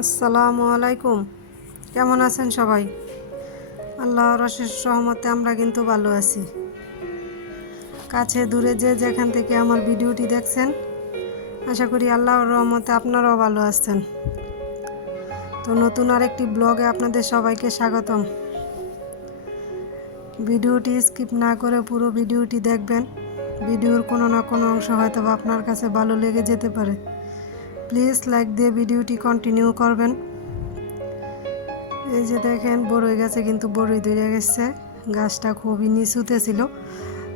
আসসালামু আলাইকুম। কেমন আছেন সবাই? আল্লাহর অশেষ সহমতে আমরা কিন্তু ভালো আছি। কাছে দূরে যে যেখান থেকে আমার ভিডিওটি দেখছেন, আশা করি আল্লাহর রহমতে আপনারাও ভালো আছেন। তো নতুন আরেকটি ব্লগে আপনাদের সবাইকে স্বাগতম। ভিডিওটি স্কিপ না করে পুরো ভিডিওটি দেখবেন। ভিডিওর কোনো না কোনো অংশ হয়তো আপনার কাছে ভালো লেগে যেতে পারে। প্লিজ লাইক দিয়ে ভিডিওটি কন্টিনিউ করবেন। এই যে দেখেন বড়ই গাছে কিন্তু বড়ই ধরে গেছে। গাছটা খুবই নিচুতে ছিল।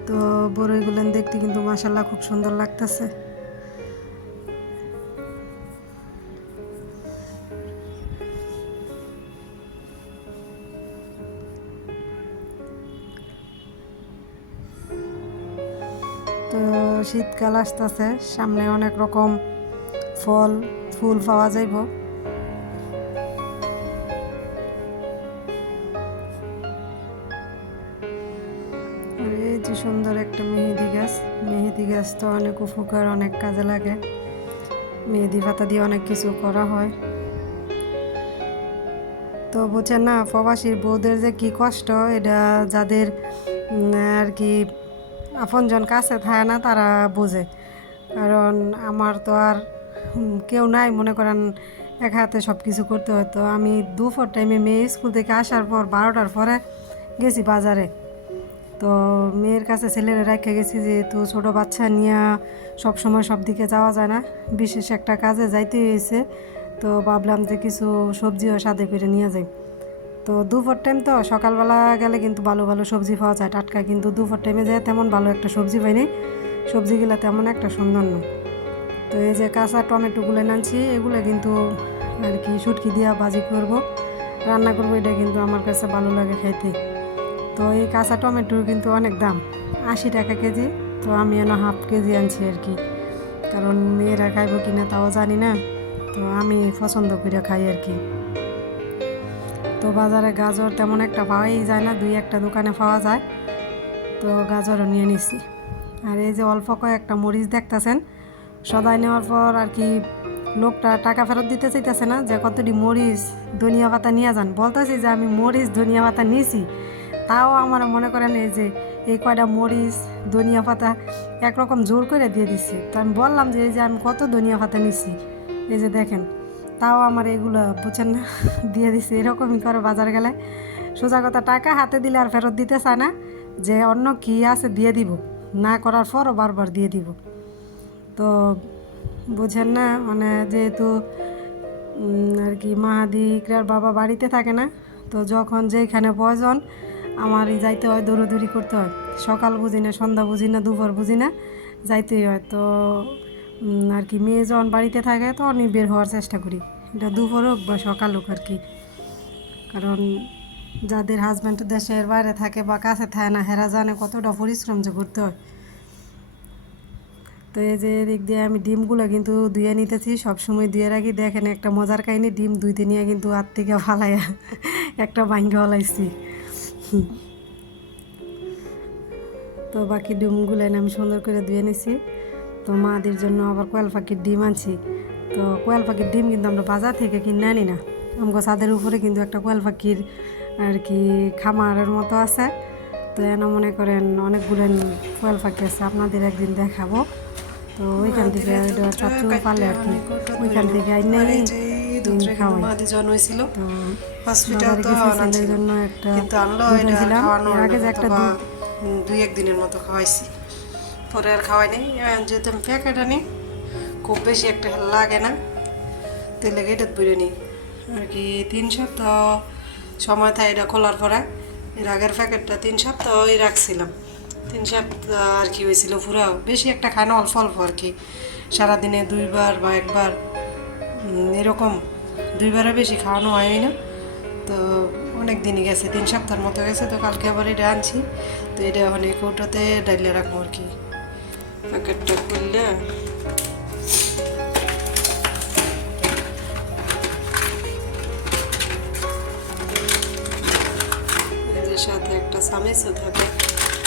তো বড়ইগুলো দেখতে কিন্তু মাসাল্লাহ খুব সুন্দর লাগতেছে। তো শীতকাল আসতেছে, সামনে অনেক রকম ফল, ফুল পাওয়া যাইব। এই যে সুন্দর একটা মেহেদি গাছ। মেহেদি গাছ তো অনেক উপকার, অনেক কাজে লাগে। মেহেদি পাতা দিয়ে অনেক কিছু করা হয়। তো বুঝছেন না প্রবাসীর বউদের যে কি কষ্ট, এটা যাদের আর কি আপনজন কাছে থাকে না, তারা বোঝে। কারণ আমার তো আর কেউ নাই, মনে করেন এক হাতে সব কিছু করতে হয়। তো আমি দুপুর টাইমে মেয়ে স্কুল থেকে আসার পর বারোটার পরে গেছি বাজারে। তো মেয়ের কাছে ছেলেরা রেখে গেছি যেহেতু ছোটো বাচ্চা নিয়ে সব সময় সব দিকে যাওয়া যায় না। বিশেষ একটা কাজে যাইতে হয়েছে তো ভাবলাম যে কিছু সবজিও সাথে করে নিয়ে যাই। তো দুপুর টাইম তো সকালবেলা গেলে কিন্তু ভালো ভালো সবজি পাওয়া যায়। টাটকা কিন্তু দুপুর টাইমে যায়, তেমন ভালো একটা সবজি পাইনি। সবজিগুলো তেমন একটা সুন্দর না তো এই যে কাঁচা টমেটোগুলো আনছি এগুলো কিন্তু আর কি শুটকি দিয়া ভাজি করব। রান্না করব, এটা কিন্তু আমার কাছে ভালো লাগে খাইতে তো এই কাঁচা টমেটোর কিন্তু অনেক দাম, আশি টাকা কেজি। তো আমি এনে হাফ কেজি আনছি আর কি। কারণ মেয়েরা খাইবো কিনা তাও জানি না, তো আমি পছন্দ করে খাই আর কি। তো বাজারে গাজর তেমন একটা পাওয়াই যায় না, দুই একটা দোকানে পাওয়া যায়। তো গাজরও নিয়ে নিছি। আর এই যে অল্প কয়েকটা মরিচ দেখতেছেন সদাই নেওয়ার পর আর কি লোকটা টাকা ফেরত দিতে চাইতেছে না, যে কতটি মরিচ ধনিয়া পাতা নিয়ে যান। বলতেছি যে আমি মরিচ, ধনিয়া পাতা নিয়েছি তাও আমার মনে করেন এই যে, এই কয়টা মরিচ, ধনিয়া পাতা একরকম জোর করে দিয়ে দিচ্ছে তো আমি বললাম যে, এই যে আমি কত ধনিয়া পাতা নিছি, এই যে দেখেন। তাও আমার এগুলো বুঝছেন না, দিয়ে দিছে এরকমই করে বাজার গেলে। সোজা কথা, টাকা হাতে দিলে আর ফেরত দিতে চায় না, যে অন্য কী আছে দিয়ে দিব, না করার পরও বারবার দিয়ে দিব। তো বুঝেন না মানে যেহেতু আর কি মাহাদিকরার বাবা বাড়িতে থাকে না, তো যখন যেখানে প্রয়োজন আমারই যাইতে হয়, দৌড়দৌড়ি করতে হয়। সকাল বুঝি না, সন্ধ্যা বুঝি না, দুপুর বুঝি না, যাইতেই হয়। তো আর কি মেয়ে যখন বাড়িতে থাকে তখনই বের হওয়ার চেষ্টা করি। এটা দুপুর হোক বা সকাল হোক আর কি। কারণ যাদের হাজব্যান্ড দেশের বাইরে থাকে বা কাছে থাকে না, হেরা জানে কতটা পরিশ্রম যে করতে হয়। তো এই যে এদিক দিয়ে আমি ডিমগুলো কিন্তু ধুয়ে নিতেছি, সবসময় ধুয়ে রাখি। দেখেন একটা মজার কাহিনী, ডিম ধুইতে নিয়ে কিন্তু আর থেকে ফালাইয়া একটা ভাঙ্গে ফলাইছি। তো বাকি ডিমগুলো আমি সুন্দর করে ধুয়ে নিছি। তো মাদের জন্য আবার কোয়েল পাখির ডিম আনছি। তো কোয়েল পাখির ডিম কিন্তু আমরা বাজার থেকে কিনে আনি না। আমগো ছাদের উপরে কিন্তু একটা কোয়েল পাখির আর কি খামারের মতো আছে। তো এন মনে করেন অনেকগুলো কোয়েল পাখি আছে, আপনাদের একদিন দেখাবো। তো ওইখান থেকে চাচু পালে আর কি। ওইখান থেকে তো দুই একদিনের মতো খাওয়াইছি। পরে আর খাওয়াই নাই। যেহেতু আমি প্যাকেট আনি খুব বেশি একটা লাগে না। তেলে লেগে এটা বলে নিই আর কি তিন সপ্তাহ সময় থাকে এটা খোলার পরে। এর আগের প্যাকেটটা তিন সপ্তাহই রাখছিলাম। তিন সপ্তাহ আর কি হয়েছিল পুরো বেশি একটা খায় না অল্প অল্প আর কি। সারাদিনে দুইবার বা একবার এরকম দুইবারের বেশি খাওয়ানো হয় না। তো অনেক দিনই গেছে তিন সপ্তাহের মতো গেছে তো কালকে আবার এটা আনছি। তো এটা ওখানে কৌটোতে ডাইলে রাখব আর কি। প্যাকেটটা খুললে? সাথে একটা চামিচও থাকে।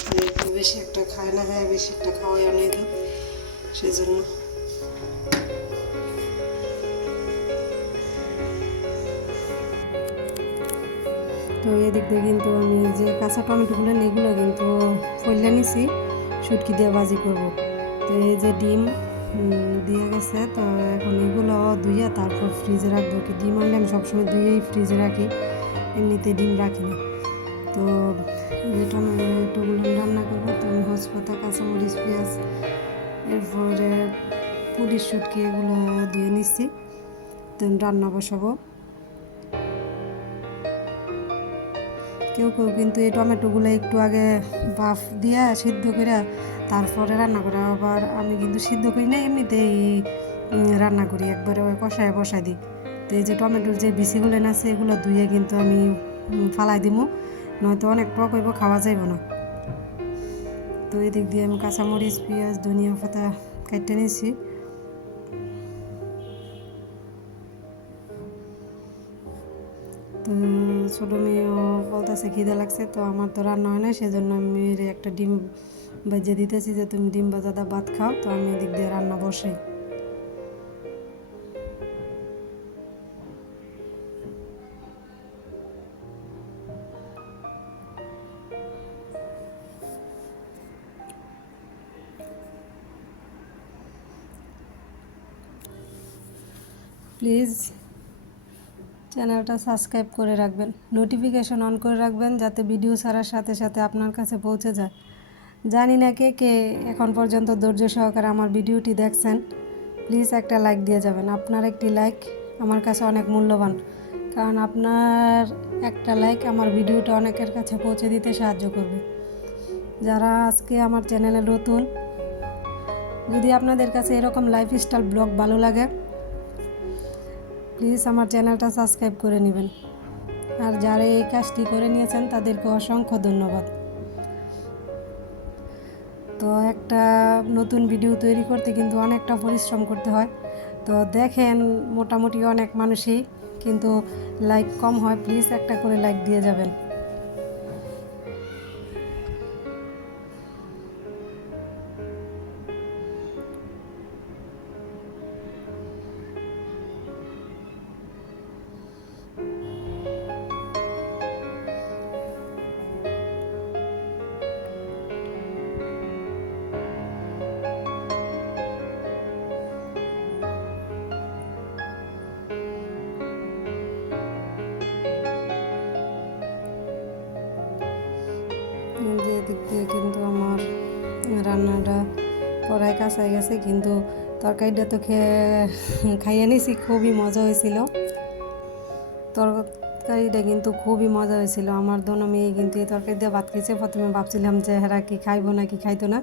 যেহেতু বেশি একটা খায় না হ্যাঁ বেশি একটা খাওয়াই অনেক সেই জন্য তো এদিক দিয়ে কিন্তু আমি যে কাঁচা টমেটোগুলো, এগুলো কিন্তু ফইলে নিছি, শুটকি দিয়ে ভাজি করব। তো এই যে ডিম দিয়ে গেছে, তো এখন এগুলো ধুইয়া তারপর ফ্রিজে রাখব। কি ডিম আনলে আমি সবসময় ধুয়েই ফ্রিজে রাখি, এমনিতে ডিম রাখি না। তো যে টমেটোগুলো আমি রান্না করব, তো আমি হসপাতা কাঁচামরিচ, পেঁয়াজ, এরপরে পুলিশ শুটকি এগুলো দিয়ে নিচ্ছি। তো রান্না বসাবো। কেউ কেউ কিন্তু এই টমেটোগুলো একটু আগে বাফ দিয়ে সিদ্ধ করে তারপরে রান্না করে, আবার আমি কিন্তু সিদ্ধ করি না, এমনিতেই রান্না করি, একবারে ওই কষায় বসাই দিই। তো এই যে টমেটোর যে বিচিগুলো আছে, এগুলো ধুয়ে কিন্তু আমি ফালাই দিমু। নয়তো অনেক টক হইব, খাওয়া যাইব না। তো এদিক দিয়ে আমি কাঁচামরিচ, পেঁয়াজ, ধনিয়া পাতা কেটে নিয়েছি ছোটো মেয়েও বলতেছে, খিদে লাগছে, তো আমার তো রান্না হয় না সেজন্য আমি একটা ডিম বাজিয়ে দিতেছি যে, তুমি ডিম বাজাদা ভাত খাও, তো আমি এদিক দিয়ে রান্না বসাই। প্লিজ চ্যানেলটা সাবস্ক্রাইব করে রাখবেন নোটিফিকেশন অন করে রাখবেন যাতে ভিডিও ছাড়ার সাথে সাথে আপনার কাছে পৌঁছে যায়। জানি না কে কে এখন পর্যন্ত ধৈর্য সহকারে আমার ভিডিওটি দেখছেন প্লিজ একটা লাইক দিয়ে যাবেন। আপনার একটি লাইক আমার কাছে অনেক মূল্যবান, কারণ আপনার একটা লাইক আমার ভিডিওটা অনেকের কাছে পৌঁছে দিতে সাহায্য করবে। যারা আজকে আমার চ্যানেলে নতুন, যদি আপনাদের কাছে এরকম লাইফস্টাইল ব্লগ ভালো লাগে প্লিজ আমার চ্যানেলটা সাবস্ক্রাইব করে নেবেন। আর যারা এই কাজটি করে নিয়েছেন, তাদেরকে অসংখ্য ধন্যবাদ। তো একটা নতুন ভিডিও তৈরি করতে কিন্তু অনেকটা পরিশ্রম করতে হয়। তো দেখেন, মোটামুটি অনেক মানুষই কিন্তু লাইক কম হয় প্লিজ একটা করে লাইক দিয়ে যাবেন। দিক দিয়ে কিন্তু আমার রান্নাটা পড়ায় কাঁচাই গেছে, কিন্তু তরকারিটা তো খেয়ে, খাইয়ে নিয়েছি, খুবই মজা হয়েছিল। তরকারিটা কিন্তু খুবই মজা হয়েছিল। আমার দোনো মেয়ে কিন্তু এই তরকারি দিয়ে ভাত খেয়েছে। প্রথমে ভাবছিলাম যে, হেরা কি খাইবো না কি খাইতো না?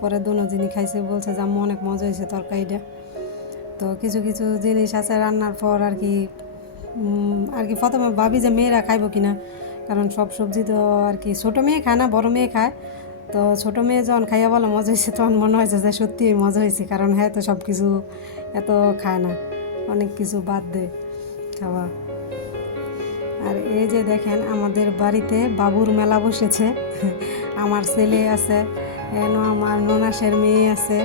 পরে দোনো যিনি খাইছে বলছে যে, আম্মু, অনেক মজা হয়েছে তরকারিটা। তো কিছু কিছু জিনিস আছে রান্নার পর আর কি আর কি প্রথমে ভাবি যে, মেয়েরা খাইবো কিনা? কারণ সব সবজি তো আর কি, ছোটো মেয়ে খায় না, বড় মেয়ে খায়। তো ছোটো মেয়ে যখন খাইয়া বলে মজা হয়েছে তখন মনে হয়েছে যে সত্যি মজা হয়েছে কারণ হ্যাঁ তো সব কিছু এত খায় না, অনেক কিছু বাদ দেয় খাওয়া। আর এই যে দেখেন, আমাদের বাড়িতে বাবুর মেলা বসেছে, আমার ছেলে আছে, এন আমার ননাসের মেয়ে আছে,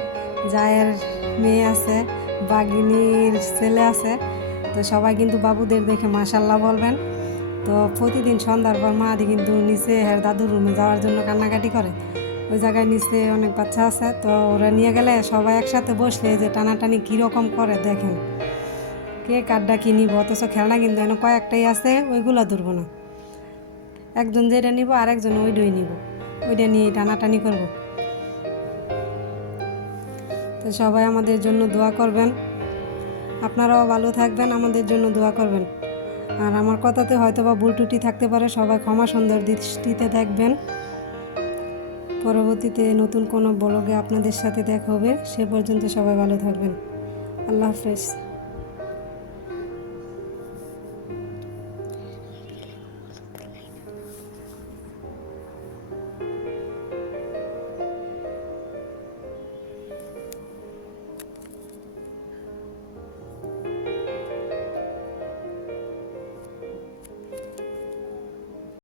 জায়ের মেয়ে আছে, বাগিনীর ছেলে আছে, তো সবাই কিন্তু বাবুদের দেখে মাসাল্লাহ বলবেন। তো প্রতিদিন সন্ধ্যার পর মাদি কিন্তু নিচে হ্যাঁ দাদুর রুমে যাওয়ার জন্য কান্নাকাটি করে। ওই জায়গায় নিচে অনেক বাচ্চা আছে, তো ওরা নিয়ে গেলে সবাই একসাথে বসলে যে টানাটানি কীরকম করে দেখেন। কে কার্ডটা কি নিব, অথচ খেলনা কিন্তু এনে কয়েকটাই আছে, ওইগুলো ধরবো না। একজন যেটা নিব আর একজন ওইটাই নিব ওইটা নিয়ে টানাটানি করব। তো সবাই আমাদের জন্য দোয়া করবেন। আপনারাও ভালো থাকবেন, আমাদের জন্য দোয়া করবেন। আর আমার কথাতে হয়তো বা ভুল টুটি থাকতে পারে, সবাই ক্ষমা সুন্দর দৃষ্টিতে দেখবেন। পরবর্তীতে নতুন কোনো ব্লগে আপনাদের সাথে দেখা হবে, সে পর্যন্ত সবাই ভালো থাকবেন। আল্লাহ হাফেজ।